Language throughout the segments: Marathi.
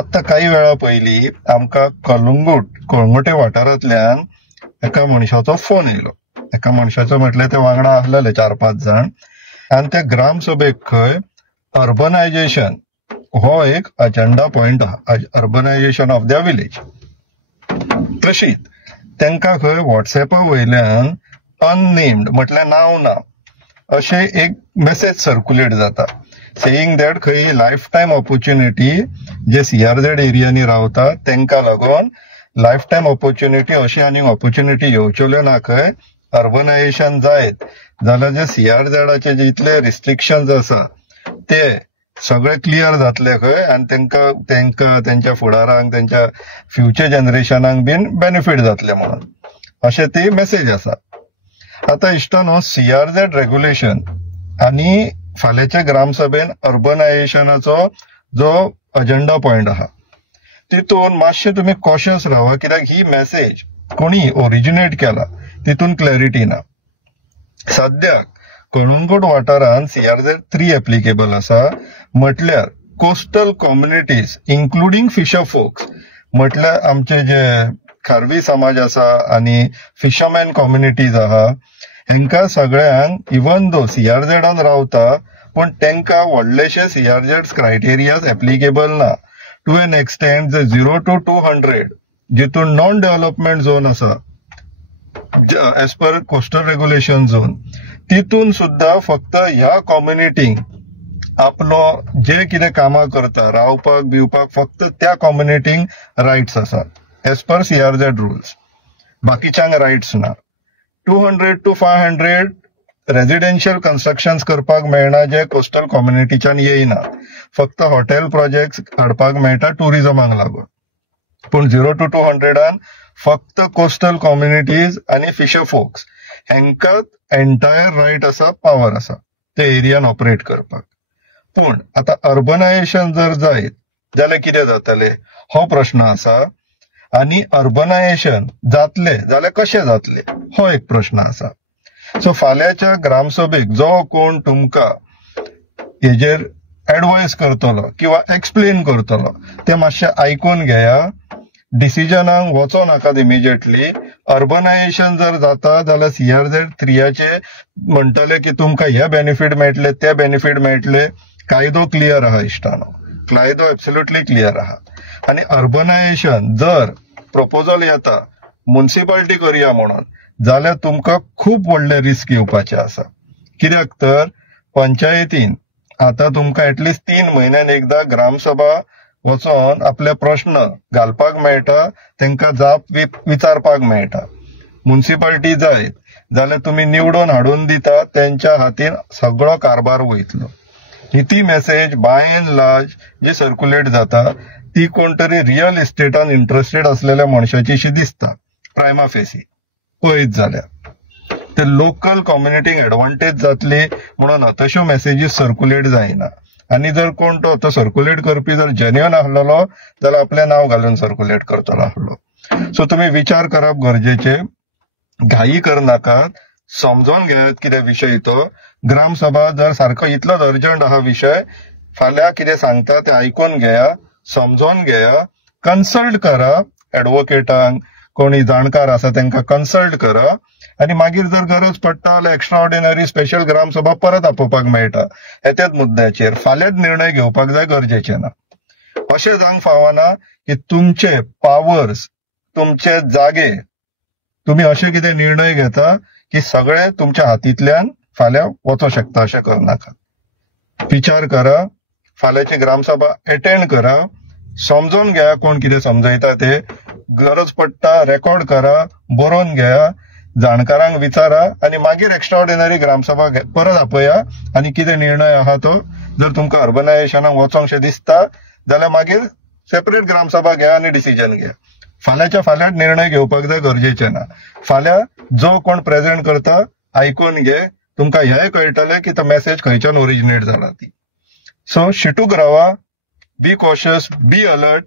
आता काही वेळा पयलीं आमकां कळंगुटे वाठारांतल्यान एका मनशाचो फोन येयलो. एका मनशाचो म्हटल्यार ते वांगडा आसलेले 4-5 जाण, आनी ते ग्रामसभेक खंय अर्बनायझेशन हो एक अजेंडा पॉयंट आहा, अर्बनायझेशन ऑफ द विलेज. तशीच तांकां खंय व्हॉट्सएपा वयल्यान अननेम्ड म्हटल्यार नांव ना अशें एक मेसेज सर्क्युलेट जाता, सेयिंग दॅट खंय लायफ टायम ऑपॉर्च्युनिटी जे CRZ एरियांनी रावता तांकां लागून लायफ टायम ऑपॉर्च्युनिटी अशी आनी ऑपॉर्च्युनिटी येवच्यो ना. खंय अर्बनायझेशन जायत जाल्यार जे CRZचे जितले रिस्ट्रिक्शन्स आसा ते सगळे क्लियर जातले खंय, आनी तांकां त्यांच्या फुडारांक त्यांच्या फ्युचर जनरेशनाक बीन बेनिफीट जातले म्हणून अशें ती मेसेज आसा. आता इश्टानो, CRZ रेग्युलेशन आनी फाल्यांच्या ग्रामसभेन अर्बनायझेशनाचो जो अजेंडा पॉयंट आहा तितून मातशें तुमी कॉशियस रावा, कित्याक ही मेसेज कोणी ओरिजिनेट केला तितून क्लॅरिटी ना. सद्याक कळंगूट वाठारांत CRZ 3 एप्लिकेबल आसा, म्हटल्यार कोस्टल कम्युनिटीज इन्क्लुडींग फिशर फोक्स, म्हटल्यार आमचे जे खारवी समाज आसा आनी फिशरमॅन कम्युनिटीज आहा हेंकां सगळ्यांक इवन दो CRZान रावता पण तांकां व्हडलेशे CRZ क्रायटेरियाज एप्लिकेबल ना. टू एन एक्सटेंट जे 0 to 200 जितून नॉन डेव्हलपमेंट झोन आसा एज पर कोस्टल रेग्युलेशन झोन, तितून सुद्धा फक्त ह्या कम्युनिटींक आपलो जे कितें कामां करता रावपाक बिवपाक फक्त त्या कम्युनिटींक रायट्स आसा एज पर CRZ रुल्स, बाकीच्यांक रायट्स ना. 200 to 500 रेजिडेन्शियल कन्स्ट्रक्शन्स करपाक मेळना जे कोस्टल कम्युनिटीच्यान येयना, फक्त हॉटेल प्रोजेक्ट्स हाडपाक मेळटा टुरिझमाक लागून. पूण 0 to 200 फक्त कोस्टल कम्युनिटीज आनी फिशर फोक्स हेंकां एंटायर रायट आसा, पावर आसा ते एरियान ऑपरेट करपाक. पूण आता अर्बनायझेशन जर जायत जाल्यार कितें जातले हो प्रश्न आसा, आनी अर्बनायझेशन जातले जाल्यार कशें जातले हो एक प्रश्न आसा. सो फाल्यांच्या ग्रामसभेक जो कोण तुमकां हेजेर एडवायस करतलो किंवा एक्सप्लेन करतलो ते मातशें आयकून घेया. डिसिजनाक वचो नाकात इमिजिएटली. अर्बनायझेशन जर जाता जाल्यार CRZ 3चे म्हणटले की तुमकां हे बेनिफीट मेळटले ते बेनिफीट मेळटले. कायदो क्लियर आहा इश्टानो, कायदो एब्सोल्युटली क्लियर आहा. आनी अर्बनायझेशन जर प्रपोजल येता म्युनिसिपालिटी करया म्हणून जाल्यार तुमकां खूब व्हडले रिस्क येवपाचे आसा. कित्याक तर पंचायतीन आता तुमकां एटलिस्ट 3 म्हयन्यान एकदा ग्रामसभा वचोन आपले प्रश्न घालपाक मेळटा, तांकां जाप विचारपाक मेळटा. म्युनिसिपालिटी जायत जाल्यार तुमी निवडून हाडून दिता, त्यांच्या हातीन सगळो कारभार वयतलो. ही ती मेसेज बाय एंड लार्ज जी सर्क्युलेट जाता ती कोण तरी रियल इस्टेटान इंटरेस्टेड असलेल्या मनशाची शी दिसता प्रायमा फेसी पळयत जाल्यार. ते लोकल कम्युनिटीक एडवांटेज जातली म्हणून तश्यो मेसेजीस सर्क्युलेट जायना. आनी जर कोण तो सर्क्युलेट करपी जर जेन्युअन आसलेलो जाल्यार आपलें नांव घालून सर्क्युलेट करतलो आसलो. सो तुमी विचार करप गरजेचे, घाई करनाकात, समजून घेयात कितें विशय तो. ग्रामसभा जर सारको इतलोच अर्जंट आहा विशय, फाल्यां कितें सांगता ते आयकून घेया, समजून घेया, कन्सल्ट करा एडवोकेटांक, कोणी जाणकार आसा तांकां कन्सल्ट करा, आनी मागीर जर गरज पडटा जाल्यार एक्स्ट्रा ऑर्डिनरी स्पेशल ग्रामसभा परत आपोवपाक मेळटा. हेच्याच मुद्द्याचेर फाल्यांच निर्णय घेवपाक जाय गरजेचे ना. अशें जावंक फावना की तुमचे पावर्स, तुमचे जागे तुम्ही अशे कितें निर्णय घेता की सगळे तुमच्या हातींतल्यान फाल्यां वचो शकता, अशें करनाका. विचार करा, फाल्यांची ग्रामसभा अटेंड करा, समजून घ्या कोण कितें समजयता ते, गरज पडटा रेकॉर्ड करा, बरोवन घेया, जाणकारांक विचारा, आनी मागीर एक्स्ट्रा ऑर्डिनरी ग्रामसभा परत आपया आनी कितें निर्णय आहा तो जर तुमकां अर्बनायझेशनाक वचोंकशें दिसता जाल्यार मागीर सेपरेट ग्रामसभा घ्या आनी डिसिजन घ्या. फाल्यांच्या फाल्यां निर्णय घेवपाक जाय गरजेचे ना. फाल्यां जो कोण प्रेझेंट करता आयकून घे, तुमकां हेंय कळटलें की तो मेसेज खंयच्यान ओरिजिनेट जाला ती. सो शिटूक रावा, be cautious, be alert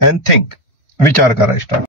and think. विचार करा इश्टानो.